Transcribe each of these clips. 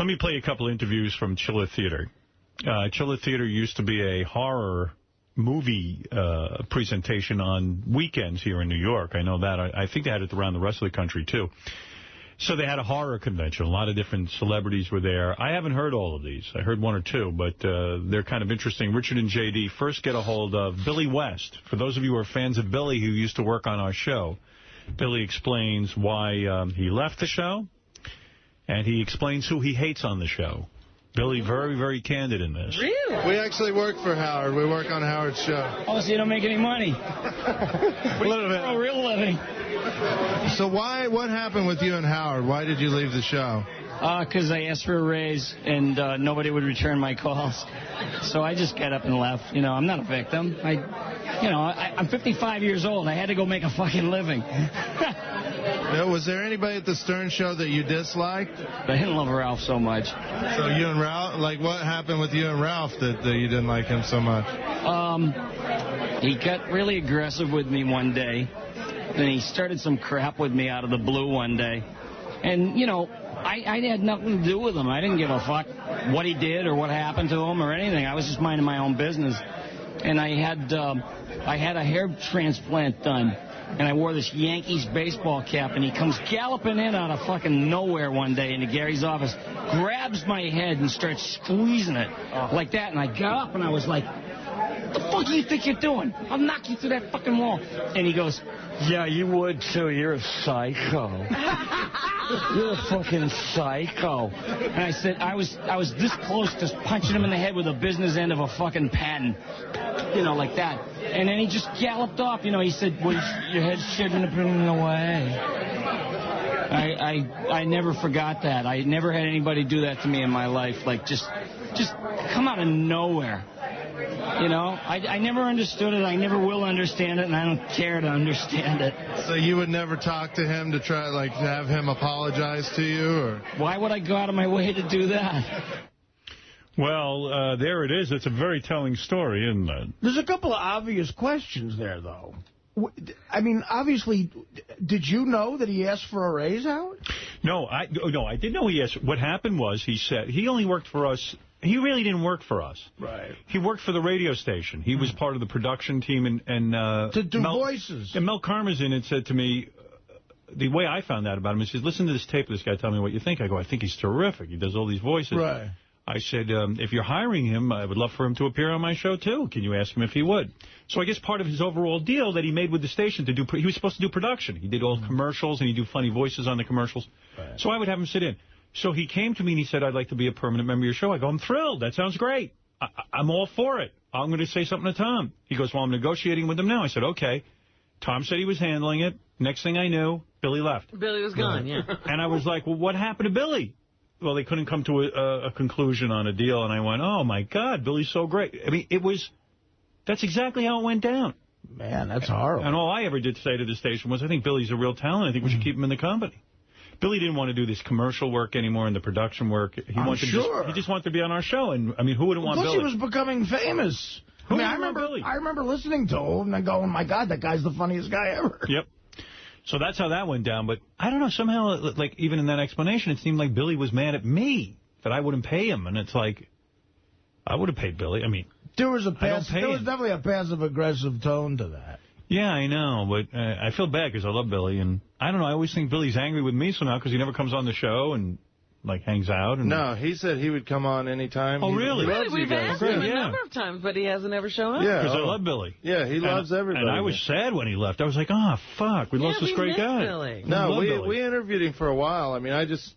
Let me play a couple interviews from Chiller Theater. Chiller Theater used to be a horror movie presentation on weekends here in New York. I know that. I think they had it around the rest of the country, too. So they had a horror convention. A lot of different celebrities were there. I haven't heard all of these. I heard one or two, but they're kind of interesting. Richard and J.D. first get a hold of Billy West. For those of you who are fans of Billy, who used to work on our show, Billy explains why he left the show, and he explains who he hates on the show. Billy, very, very candid in this. Really? We actually work for Howard. We work on Howard's show. Oh, so you don't make any money? A little bit. For a real living. So what happened with you and Howard? Why did you leave the show? Because I asked for a raise, and nobody would return my calls. So I just got up and left. You know, I'm not a victim. I'm 55 years old. I had to go make a fucking living. Was there anybody at the Stern Show that you disliked? I didn't love Ralph so much. So you and Ralph, what happened with you and Ralph that you didn't like him so much? He got really aggressive with me one day. Then he started some crap with me out of the blue one day. And, I had nothing to do with him. I didn't give a fuck what he did or what happened to him or anything. I was just minding my own business. And I had a hair transplant done. And I wore this Yankees baseball cap, and he comes galloping in out of fucking nowhere one day into Gary's office, grabs my head and starts squeezing it like that. And I got up and I was like, what the fuck do you think you're doing? I'll knock you through that fucking wall. And he goes, yeah, you would too. You're a psycho. You're a fucking psycho. And I said, I was this close to punching him in the head with a business end of a fucking pen. Like that. And then he just galloped off. He said, well, your head shouldn't have been in the way. I never forgot that. I never had anybody do that to me in my life. Like, just come out of nowhere. I never understood it. I never will understand it, and I don't care to understand it. So you would never talk to him to try, to have him apologize to you? Or why would I go out of my way to do that? Well, there it is. It's a very telling story, isn't it? There's a couple of obvious questions there, though. I mean, obviously, did you know that he asked for a raise, Howard? No, I didn't know he asked. What happened was, he said, he only worked for us. He really didn't work for us. Right. He worked for the radio station. He was part of the production team. And to do voices. And Mel Karmazin had said to me, the way I found out about him, he says, listen to this tape of this guy, tell me what you think. I go, I think he's terrific. He does all these voices. Right. I said, if you're hiring him, I would love for him to appear on my show, too. Can you ask him if he would? So I guess part of his overall deal that he made with the station, he was supposed to do production. He did all commercials, and he'd do funny voices on the commercials. Right. So I would have him sit in. So he came to me and he said, I'd like to be a permanent member of your show. I go, I'm thrilled. That sounds great. I'm all for it. I'm going to say something to Tom. He goes, well, I'm negotiating with him now. I said, okay. Tom said he was handling it. Next thing I knew, Billy left. Billy was gone, yeah. And I was like, well, what happened to Billy? Well, they couldn't come to a conclusion on a deal. And I went, oh, my God, Billy's so great. I mean, that's exactly how it went down. Man, that's horrible. And all I ever did say to the station was, I think Billy's a real talent. I think we should keep him in the company. Billy didn't want to do this commercial work anymore and the production work. He just wanted to be on our show. And, I mean, who wouldn't want Billy? Plus, he was becoming famous. I remember listening to him and going, my God, that guy's the funniest guy ever. Yep. So that's how that went down. But I don't know, somehow, like, even in that explanation, it seemed like Billy was mad at me that I wouldn't pay him. And it's like, I would have paid Billy. I mean, there was definitely a passive-aggressive tone to that. Yeah, I know, but I feel bad because I love Billy, and I don't know, I always think Billy's angry with me somehow because he never comes on the show and, like, hangs out. And no, he said he would come on anytime. Oh, really? We've asked him a number of times, but he hasn't ever shown up. Yeah, because I love Billy. Yeah, he loves everybody. And I was sad when he left. I was like, oh, fuck, we lost this great guy. Billy. No, we interviewed him for a while. I mean, I just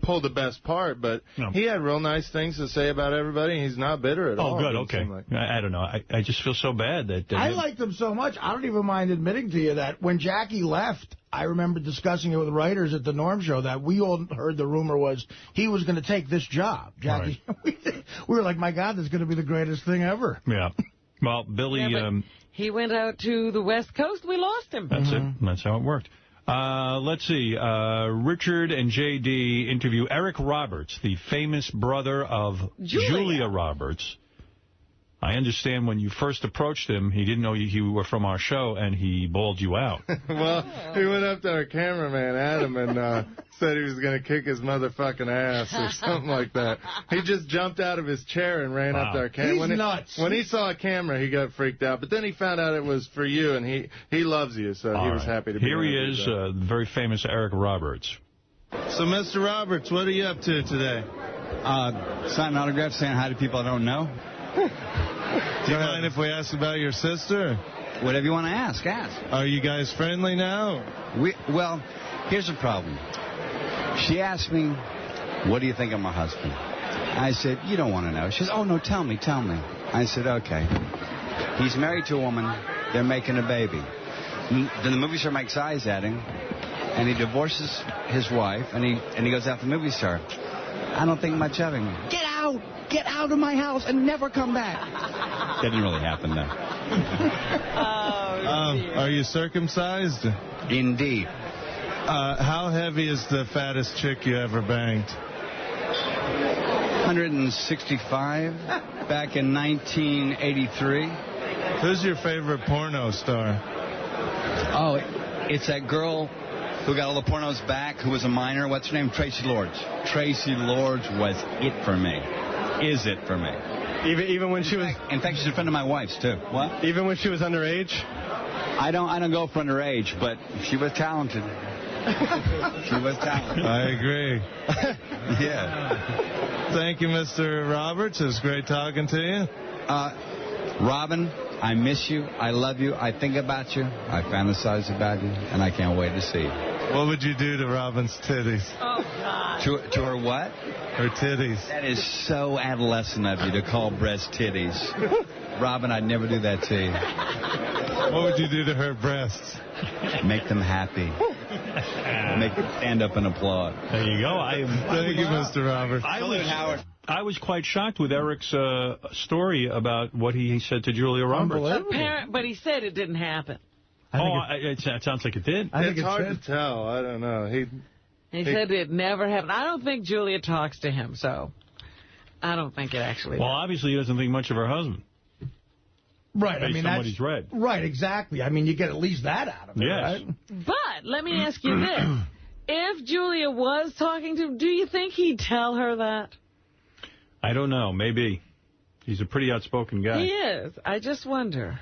pulled the best part, but he had real nice things to say about everybody, and he's not bitter at all. Oh, good, okay. I don't know. I just feel so bad that... I liked him so much, I don't even mind admitting to you that when Jackie left, I remember discussing it with writers at the Norm Show that we all heard the rumor was he was going to take this job. Jackie, right. We were like, my God, this is going to be the greatest thing ever. Yeah. Well, Billy... he went out to the West Coast. We lost him. That's it. That's how it worked. Let's see. Richard and J.D. interview Eric Roberts, the famous brother of Julia Roberts, I understand when you first approached him, he didn't know you were from our show, and he bawled you out. Well, he went up to our cameraman, Adam, and said he was going to kick his motherfucking ass or something like that. He just jumped out of his chair and ran up to our camera. He's nuts. When he saw a camera, he got freaked out. But then he found out it was for you, and he loves you, so he was happy to be here. He is, the very famous Eric Roberts. So, Mr. Roberts, what are you up to today? Signing autographs, saying hi to people I don't know. Do you mind if we ask about your sister? Whatever you want to ask, ask. Are you guys friendly now? Well, here's the problem. She asked me, what do you think of my husband? I said, you don't want to know. She says, oh, no, tell me. I said, okay. He's married to a woman. They're making a baby. Then the movie star makes eyes at him, and he divorces his wife, and he goes out to the movie star. I don't think much of him. Get out! Get out of my house and never come back. That didn't really happen, though. Are you circumcised? Indeed. How heavy is the fattest chick you ever banged? 165 back in 1983. Who's your favorite porno star? Oh, it's that girl who got all the pornos back, who was a minor. What's her name? Tracy Lords. Tracy Lords was it for me. Is it for me. Even when she was... In fact, she's a friend of my wife's, too. What? Even when she was underage? I don't go for underage, but she was talented. She was talented. I agree. Yeah. Thank you, Mr. Roberts. It was great talking to you. Robin, I miss you. I love you. I think about you. I fantasize about you, and I can't wait to see you. What would you do to Robin's titties? Oh, God. To her what? Her titties. That is so adolescent of you to call breast titties. Robin, I'd never do that to you. What would you do to her breasts? Make them happy. Make them stand up and applaud. There you go. Thank you, Mr. Roberts. I was quite shocked with Eric's story about what he said to Julia Roberts. But he said it didn't happen. It sounds like it did. It's hard to tell. I don't know. He said it never happened. I don't think Julia talks to him, so I don't think it actually Well, happened. obviously he doesn't think much of her husband. Right. Based on what he's read. Right, exactly. I mean, you get at least that out of it, yes. right? But let me ask you this. If Julia was talking to him, do you think he'd tell her that? I don't know. Maybe. He's a pretty outspoken guy. He is. I just wonder.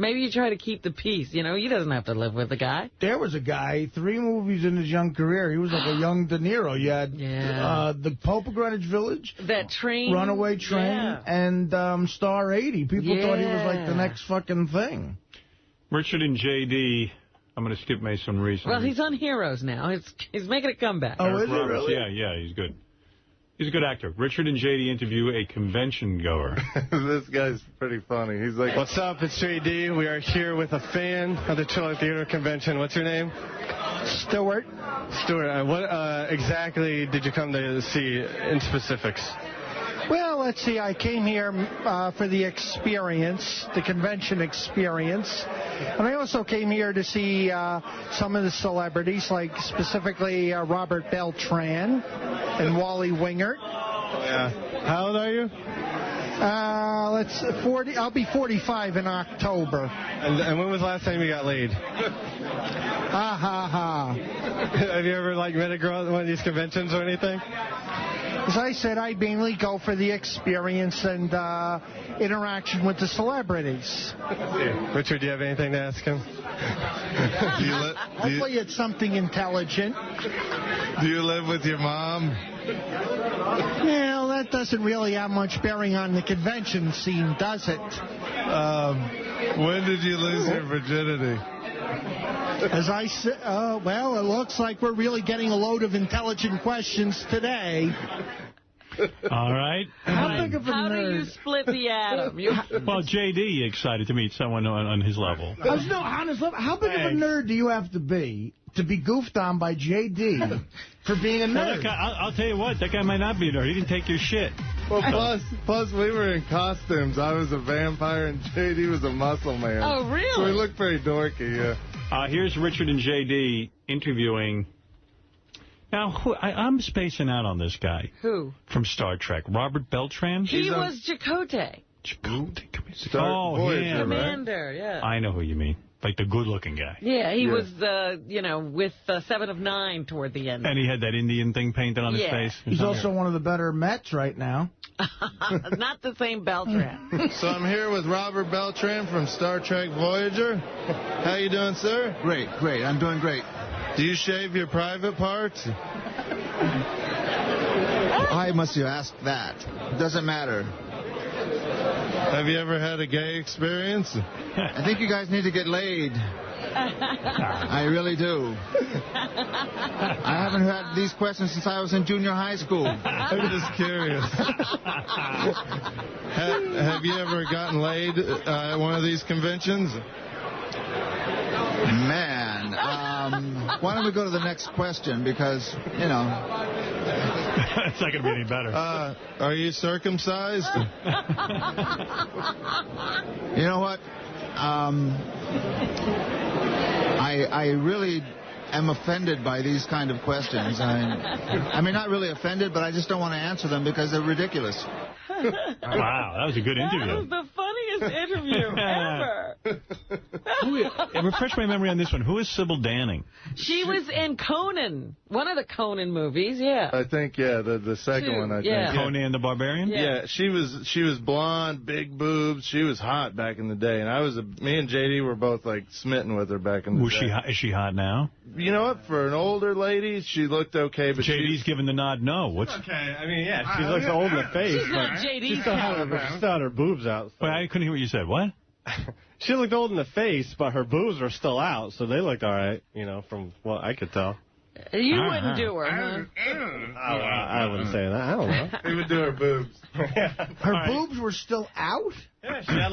Maybe you try to keep the peace. You know, he doesn't have to live with the guy. There was a guy, 3 movies in his young career. He was like a young De Niro. You had The Pope of Greenwich Village. That Train. Runaway Train. And Star 80. People thought he was like the next fucking thing. Richard and J.D., I'm going to skip Mason Reese. Well, he's on Heroes now. He's making a comeback. Oh, is he really? Yeah, he's good. He's a good actor. Richard and J.D. interview a convention goer. This guy's pretty funny. He's like, what's up? It's J.D. We are here with a fan of the Chiller Theater Convention. What's your name? Stuart. Stuart. What exactly did you come to see in specifics? Well, let's see. I came here for the experience, the convention experience. And I also came here to see some of the celebrities, like specifically Robert Beltran and Wally Wingert. Yeah. How old are you? 40. I'll be 45 in October. And when was the last time you got laid? Ha ha ha. Have you ever met a girl at one of these conventions or anything? As I said, I mainly go for the experience and interaction with the celebrities. Richard, do you have anything to ask him? Hopefully it's something intelligent. Do you live with your mom? Well, that doesn't really have much bearing on the convention scene, does it? When did you lose your virginity? As I said, well, it looks like we're really getting a load of intelligent questions today. All right. How big of a How nerd? do you split the atom? Well, J.D. excited to meet someone on his level. How big of a nerd do you have to be goofed on by J.D. for being a nerd? Well, that guy, I'll tell you what, that guy might not be a nerd. He didn't take your shit. Well, plus we were in costumes. I was a vampire and J.D. was a muscle man. Oh, really? So we looked pretty dorky, yeah. Here's Richard and J.D. interviewing. Now, I'm spacing out on this guy. Who? From Star Trek. Robert Beltran? He was Chakotay. Oh, Voyager, him. Commander, yeah. I know who you mean. Like the good-looking guy. Yeah, he was, with 7 of 9 toward the end. And he had that Indian thing painted on his face. He's also one of the better Mets right now. Not the same Beltran. So I'm here with Robert Beltran from Star Trek Voyager. How you doing, sir? Great. I'm doing great. Do you shave your private parts? Why must you ask that? Doesn't matter. Have you ever had a gay experience? I think you guys need to get laid. I really do. I haven't had these questions since I was in junior high school. I'm just curious. Have you ever gotten laid at one of these conventions? Man, why don't we go to the next question? Because, It's not going to be any better. Are you circumcised? You know what? I really am offended by these kind of questions. I mean, not really offended, but I just don't want to answer them because they're ridiculous. Wow, that was a good interview. That was the funniest interview ever. Refresh my memory on this one. Who is Sybil Danning? She was in Conan, one of the Conan movies, yeah. I think, the second one, I think. Conan the Barbarian? Yeah, she was blonde, big boobs. She was hot back in the day. And me and JD were both, smitten with her back in the day. Is she hot now? You know what? For an older lady, she looked okay. But JD's giving the nod no. Okay, I mean, yeah, she looks old in the face. She's not JD's she still had her boobs out. Wait, I couldn't hear what you said. What? She looked old in the face, but her boobs were still out, so they looked all right, from what I could tell. You wouldn't do her, huh? I wouldn't say that. I don't know. He would do her boobs. Her boobs were still out? Yeah, she had,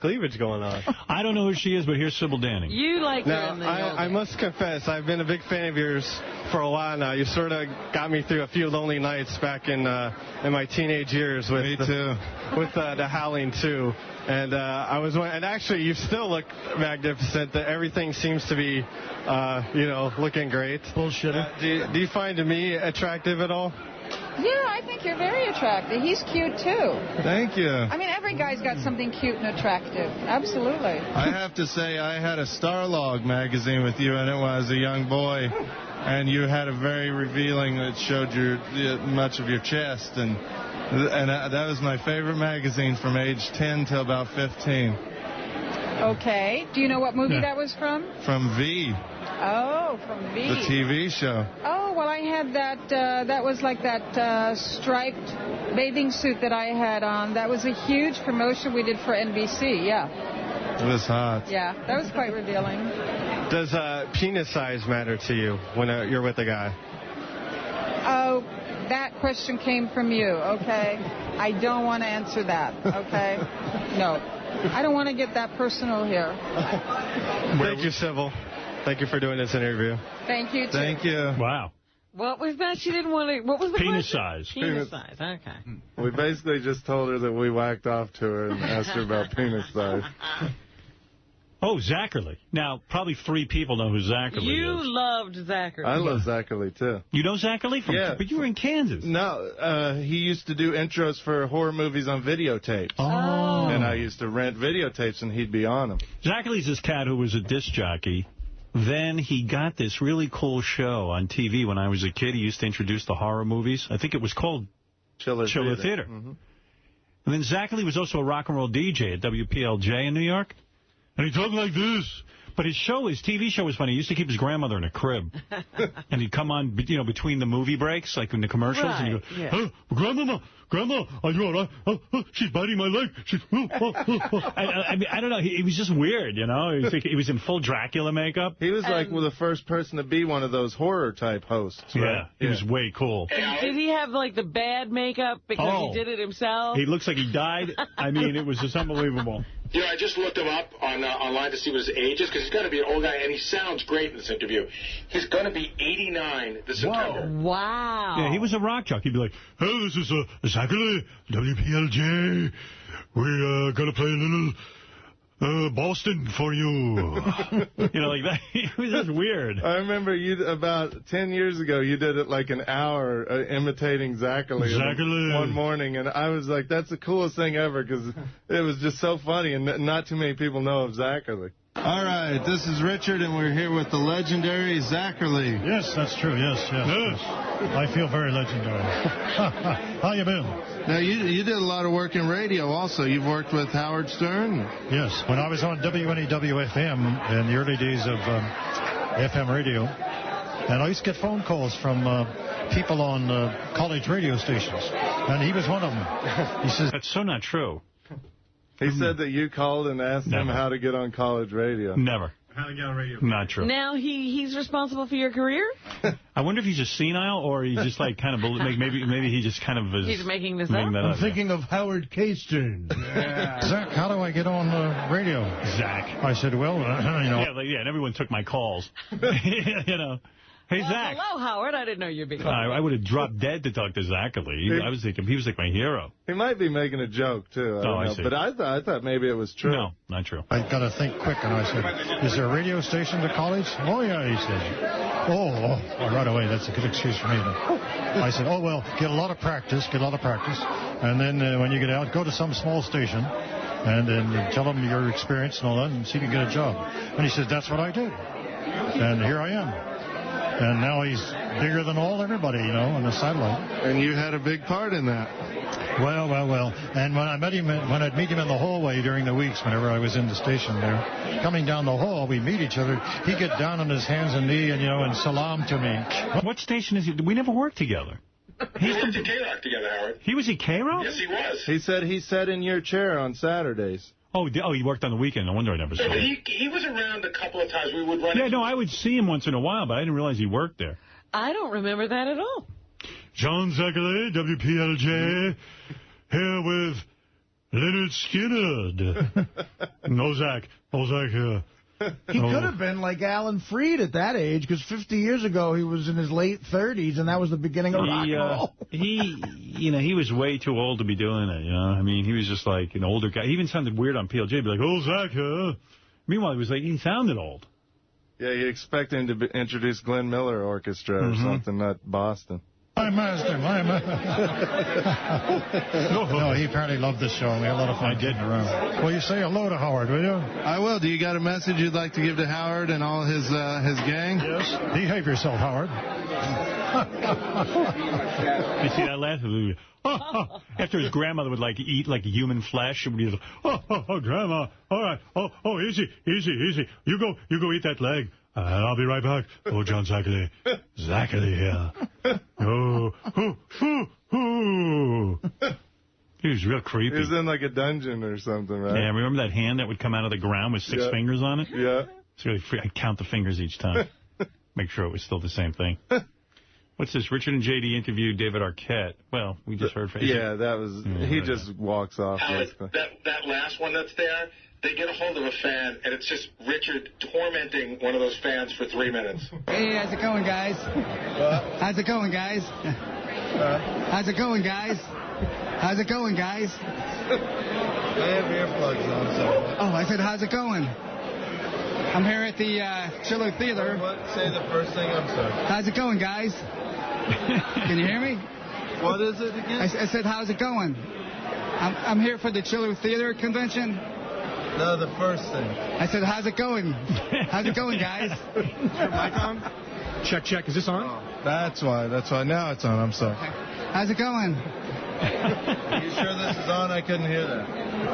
cleavage going on. I don't know who she is, but here's Sybil Danning. You like her Now, in the I must confess, I've been a big fan of yours for a while now. You sort of got me through a few lonely nights back in my teenage years with the Howling 2. And and actually, you still look magnificent. Everything seems to be, looking great. Bullshitter. Do you find me attractive at all? Yeah, I think you're very attractive. He's cute, too. Thank you. I mean, every guy's got something cute and attractive. Absolutely. I have to say, I had a Starlog magazine with you in it when I was a young boy, and you had a very revealing that showed much of your chest, and that was my favorite magazine from age 10 till about 15. Okay. Do you know what movie that was from? From V. Oh, from V. The TV show. Oh, well, I had that. That was like that striped bathing suit that I had on. That was a huge promotion we did for NBC, yeah. It was hot. Yeah, that was quite revealing. Does penis size matter to you when you're with a guy? Oh, that question came from you, okay? I don't want to answer that, okay? No. I don't want to get that personal here. Thank you, Sybil. Thank you for doing this interview. Thank you, too. Thank you. Wow. What was that? She didn't want to... What was the Penis question? size. Penis size, okay. We basically just told her that we whacked off to her and asked her about penis size. Oh, Zachary. Now, probably 3 people know who Zachary You is. loved Zachary. I love Zachary, too. You know Zachary? Yeah. But you were in Kansas. No, he used to do intros for horror movies on videotapes. Oh. And I used to rent videotapes, and he'd be on them. Zachary's this cat who was a disc jockey. Then he got this really cool show on TV when I was a kid. He used to introduce the horror movies. I think it was called Chiller Theater. Mm-hmm. And then Zachary was also a rock and roll DJ at WPLJ in New York. And he talked like this. But his TV show was funny. He used to keep his grandmother in a crib. And he'd come on, between the movie breaks, like in the commercials. Right, And he'd go, oh, Grandma, are you all right? Oh, she's biting my leg. I mean, I don't know. He was just weird, He was in full Dracula makeup. He was the first person to be one of those horror-type hosts. Yeah, right? He was way cool. Did he have, the bad makeup because he did it himself? He looks like he died. I mean, it was just unbelievable. I just looked him up online to see what his age is, because he's got to be an old guy, and he sounds great in this interview. He's going to be 89 this September. Wow. Yeah, he was a rock jock. He'd be like, hey, this is Zachary, WPLJ. We're going to play a little Boston for you. You know, like that. It was just weird. I remember about 10 years ago, you did it like an hour imitating Zachary one morning, and I was like, that's the coolest thing ever, because it was just so funny, and not too many people know of Zachary. All right, this is Richard, and we're here with the legendary Zachary. Yes, that's true, yes. I feel very legendary. How you been? Now, you did a lot of work in radio also. You've worked with Howard Stern. Yes, when I was on WNEW-FM in the early days of FM radio, and I used to get phone calls from people on college radio stations, and he was one of them. He says, that's so not true. He said that you called and asked him how to get on college radio. Never. How to get on radio. Not true. Now he's responsible for your career? I wonder if he's just senile or he just like kind of, maybe he just kind of is. He's making this up? I'm thinking of Howard K. Stern. Yeah. Zach, how do I get on radio? Zach. I said, well, you know. Yeah, and everyone took my calls. You know. Hey, Zach. Hello, Howard. I didn't know you'd be. I would have dropped dead to talk to Zachary. I was thinking he was like my hero. He might be making a joke, too. I see. But I thought maybe it was true. No, not true. I got to think quick, and I said, is there a radio station at college? Oh, yeah, he said. Oh, right away. That's a good excuse for me. I said, oh, well, get a lot of practice. And then when you get out, go to some small station. And then tell them your experience and all that, and see if you can get a job. And he said, that's what I did. And here I am. And now he's bigger than everybody, you know, on the satellite. And you had a big part in that. Well. And when I'd meet him in the hallway during the weeks, whenever I was in the station there, coming down the hall, we'd meet each other. He'd get down on his hands and knees and, and salam to me. What station is he? We never worked together. We worked at K-Rock together, Howard. He was at K-Rock? Yes, he was. He said he sat in your chair on Saturdays. Oh, he worked on the weekend. No wonder I never saw him. He was around a couple of times. We would run. Yeah, no, I would see him once in a while, but I didn't realize he worked there. I don't remember that at all. John Zachary, WPLJ, here with Leonard Skinner. No, Zach. Oh, Zach here. He could have been like Alan Freed at that age, because 50 years ago he was in his late 30s, and that was the beginning of rock and roll. He was way too old to be doing it, I mean, he was just like an older guy. He even sounded weird on PLJ. He'd be like, oh, Zach, huh? Meanwhile, he sounded old. Yeah, you'd expect him to introduce Glenn Miller Orchestra or something, not Boston. My master. No, he apparently loved this show. We had a lot of fun getting around. Well, you say hello to Howard, will you? I will. Do you got a message you'd like to give to Howard and all his gang? Yes. Behave yourself, Howard. You see that laugh? After his grandmother would eat like human flesh, and would be like, oh, Grandma, all right, oh, easy. You go eat that leg. I'll be right back. Oh, John Zachary. Zachary here. Oh. He was real creepy. He was in like a dungeon or something, right? Yeah, remember that hand that would come out of the ground with 6 fingers on it? Yeah. So I'd count the fingers each time. Make sure it was still the same thing. What's this? Richard and J.D. interviewed David Arquette. Well, we just heard from him. Yeah, that was... he just walks off. That last one that's there... They get a hold of a fan, and it's just Richard tormenting one of those fans for 3 minutes. Hey, how's it going, guys? How's it going, guys? How's it going, guys? How's it going, guys? I have earplugs on, so... Oh, I said, how's it going? I'm here at the Chiller Theater. What? Say the first thing, I'm sorry. How's it going, guys? Can you hear me? What is it again? I said, how's it going? I'm here for the Chiller Theater convention. No, the first thing. I said, how's it going? How's it going, guys? Is your mic on? Check. Is this on? Oh, that's why. Now it's on. I'm sorry. How's it going? You sure this is on? I couldn't hear that.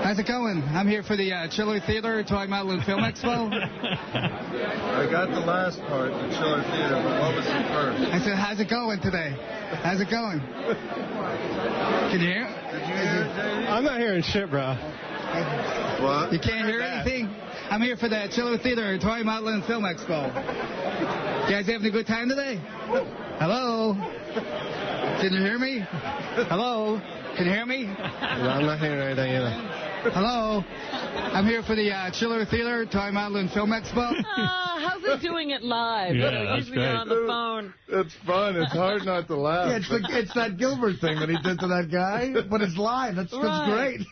How's it going? I'm here for the Chiller Theater, Toy Model and Film Expo. I got the last part, the Chiller Theater, but what was the first? I said, how's it going today? How's it going? Can you hear? Did you hear it, I'm not hearing shit, bro. What? You can't hear anything? I'm here for the Chiller Theater, Toy Model and Film Expo. You guys having a good time today? Hello? Can you hear me? Hello? Can you hear me? No, I'm not hearing anything either. Hello? I'm here for the Chiller Theater, Toy Model and Film Expo. How's it doing it live? Yeah, usually you're on the phone. It's fun. It's hard not to laugh. Yeah, it's that Gilbert thing that he did to that guy, but it's live. That's great.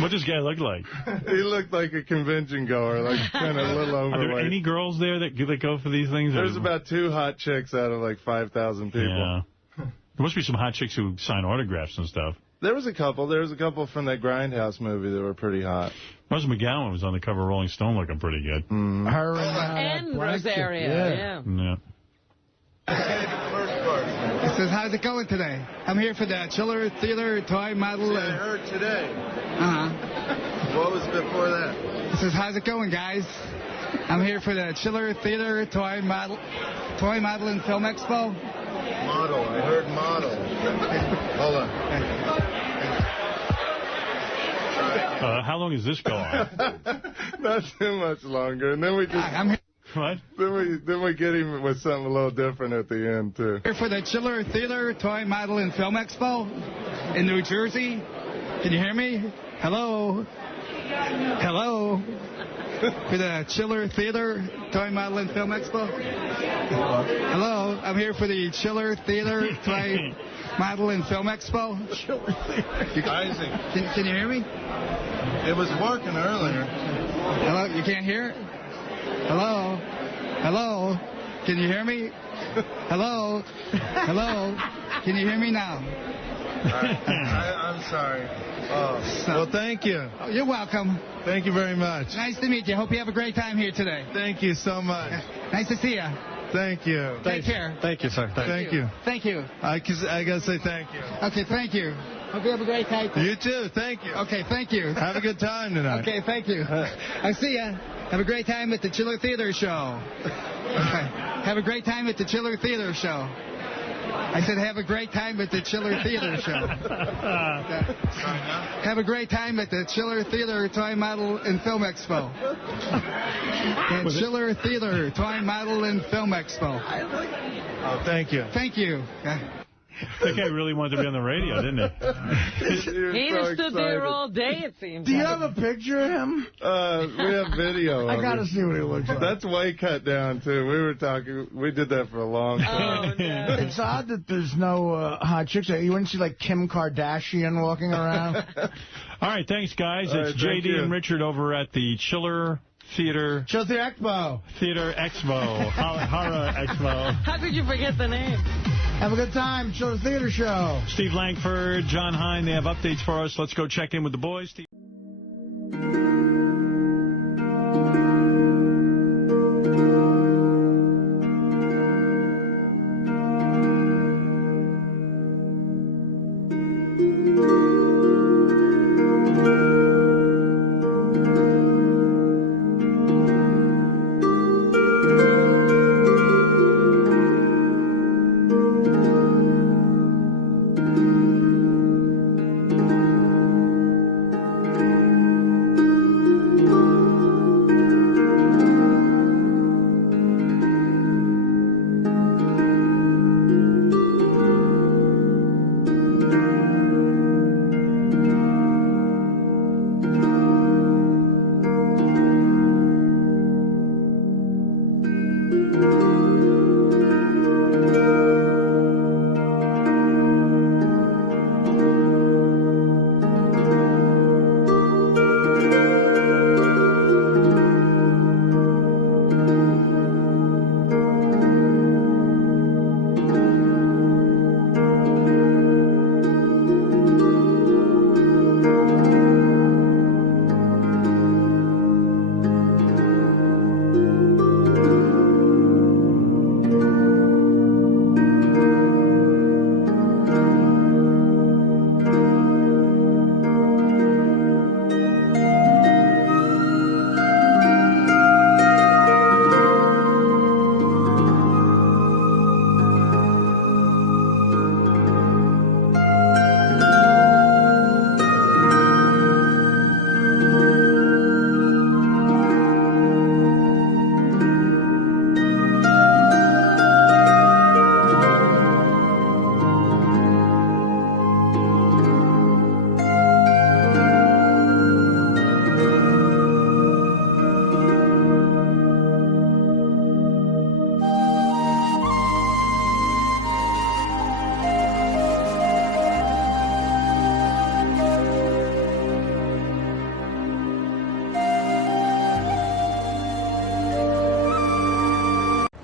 What does this guy look like? He looked like a convention goer, like kind of a little overweight. Are there any girls there that go for these things? There's about 2 hot chicks out of like 5,000 people. Yeah. There must be some hot chicks who sign autographs and stuff. There was a couple. There was a couple from that Grindhouse movie that were pretty hot. Rose McGowan was on the cover of Rolling Stone looking pretty good. Her And Rosario, yeah. It says, how's it going today? I'm here for the Chiller Theater Toy Model. I heard today. Uh-huh. What was before that? It says, how's it going, guys? I'm here for the Chiller Theater Toy Model and Film Expo. Model. I heard model. Hold on. How long does this go on? Not too much longer. And then we just... I'm here. What? Then we get him with something a little different at the end, too. Here for the Chiller Theater Toy Model and Film Expo in New Jersey. Can you hear me? Hello? Hello? For the Chiller Theater Toy Model and Film Expo? Hello? I'm here for the Chiller Theater Toy Model and Film Expo. Isaac. Can you hear me? It was working earlier. Hello? You can't hear it? Hello? Hello? Can you hear me? Hello? Hello? Can you hear me now? I'm sorry. Well, thank you. Oh, you're welcome. Thank you very much. Nice to meet you. Hope you have a great time here today. Thank you so much. Nice to see you. Thank you. Take care. Thank you, sir. Thank you. Thank you. I got to say thank you. Okay, thank you. Hope you have a great time. You too. Thank you. Okay, thank you. Have a good time tonight. Okay, thank you. I see ya. Have a great time at the Chiller Theater Show. Have a great time at the Chiller Theater Show. I said have a great time at the Chiller Theater Show. Have a great time at the Chiller Theater Toy Model and Film Expo. The Chiller Theater Toy Model and Film Expo. Oh, thank you. Thank you. That guy really wanted to be on the radio, didn't he? He just stood there all day, it seems. Do you have a picture of him? We have video of I got to see what he looks like. That's way cut down, too. We did that for a long time. Oh, no. It's odd that there's no hot chicks there. You wouldn't see, like, Kim Kardashian walking around? All right, thanks, guys. All It's right, J.D. you. and Richard over at the Chiller Theater Expo. Horror Expo. How could you forget the name? Have a good time. Chiller Theater Show. Steve Langford, John Hine, they have updates for us. Let's go check in with the boys. Steve.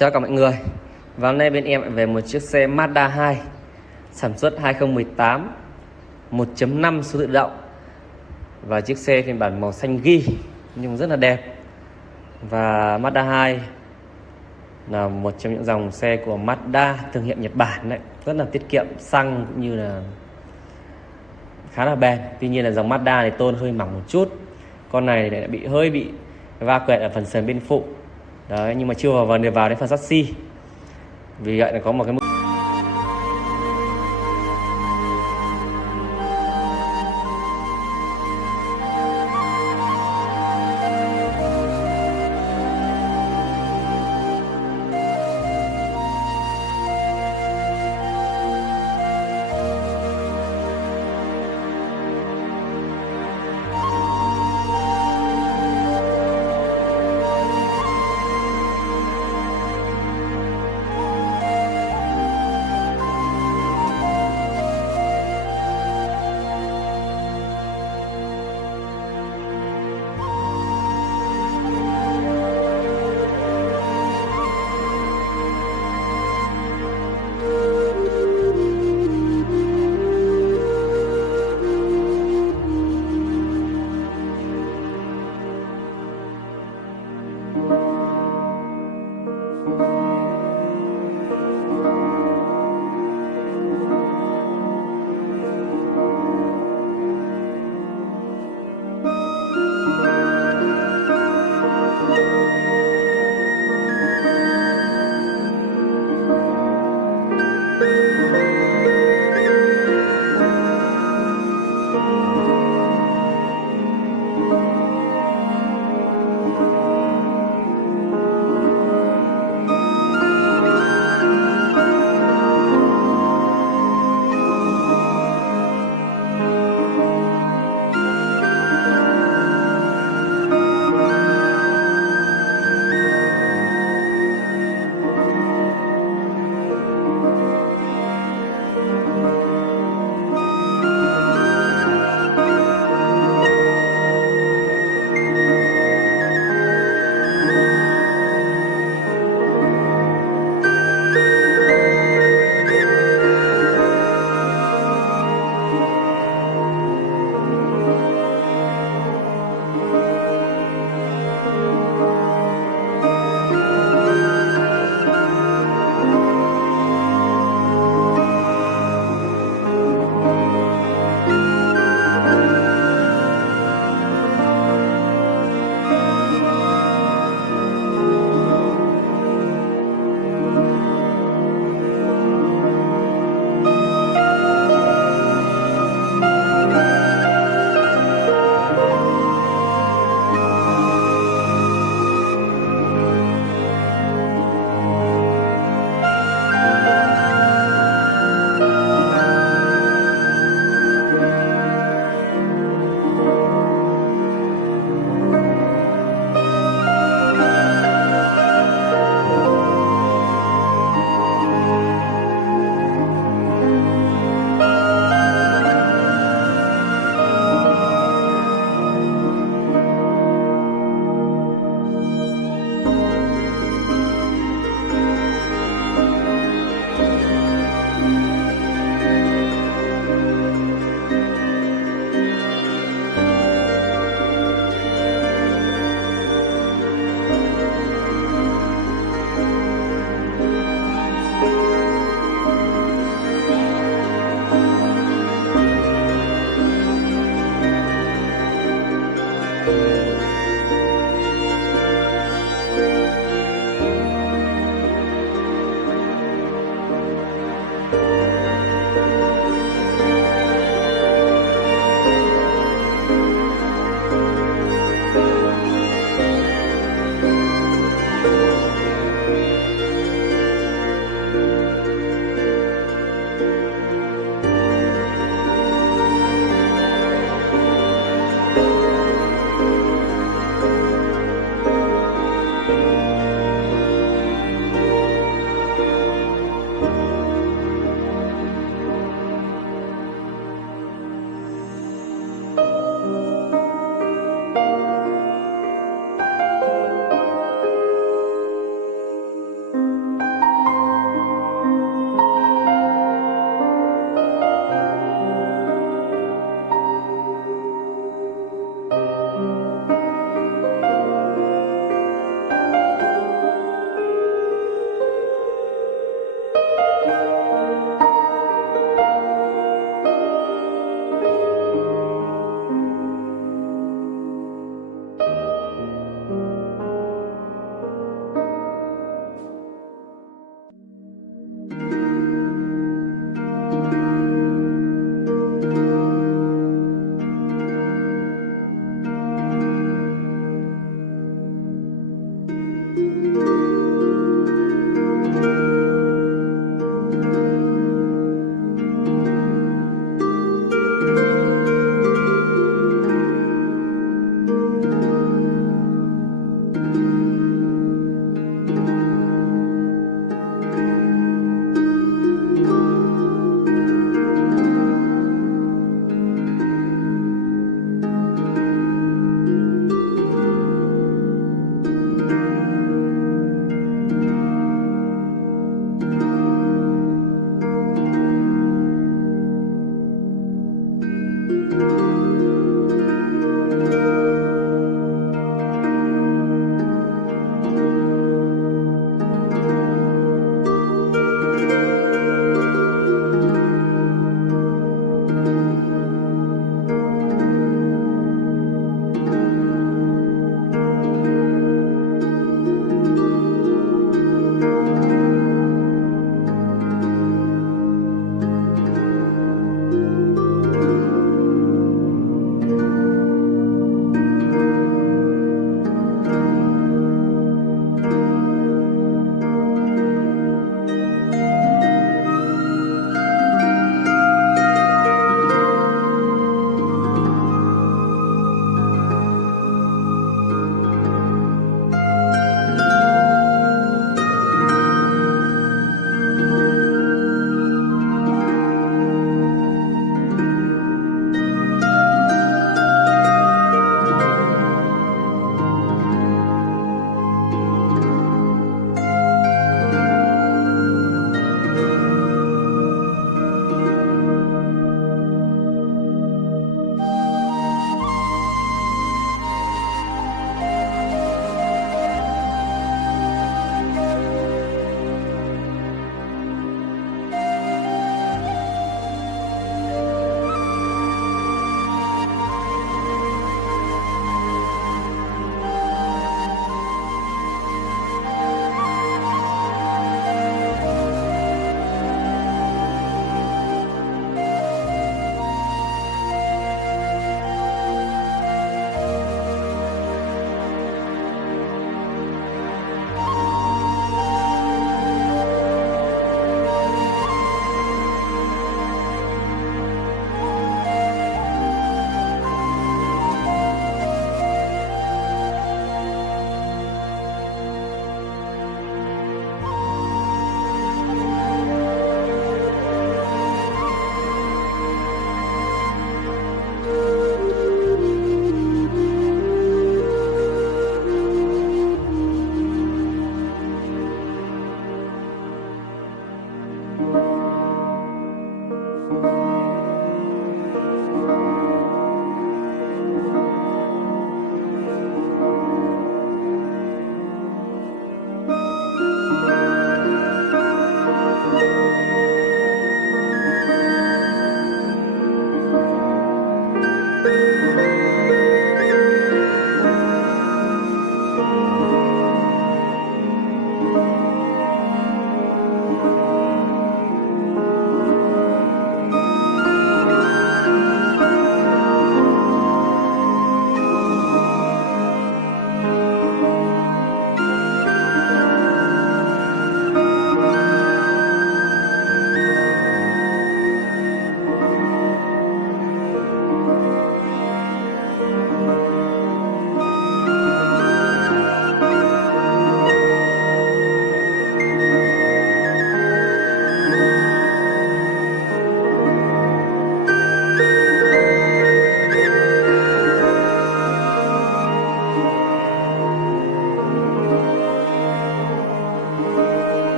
Chào cả mọi người. Và hôm nay bên em lại về một chiếc xe Mazda 2 sản xuất 2018, 1.5 số tự động. Và chiếc xe phiên bản màu xanh ghi nhưng rất là đẹp. Và Mazda 2 là một trong những dòng xe của Mazda thương hiệu Nhật Bản đấy, rất là tiết kiệm xăng cũng như là khá là bền. Tuy nhiên là dòng Mazda này tôn hơi mỏng một chút. Con này lại hơi bị va quẹt ở phần sườn bên phụ. Đấy, nhưng mà chưa vào đến phần chassis. Vì vậy là có một cái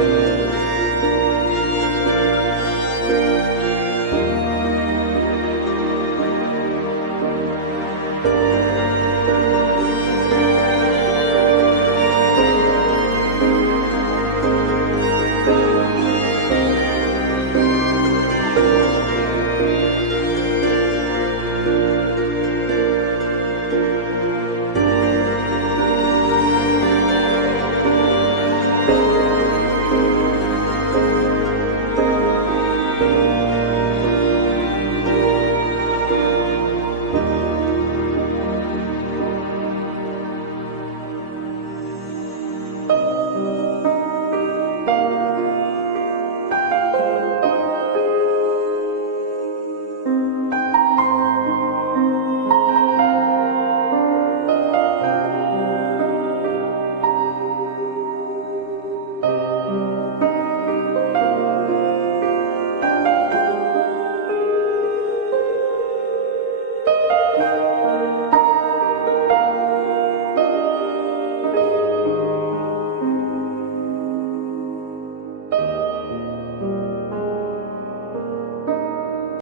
Bye.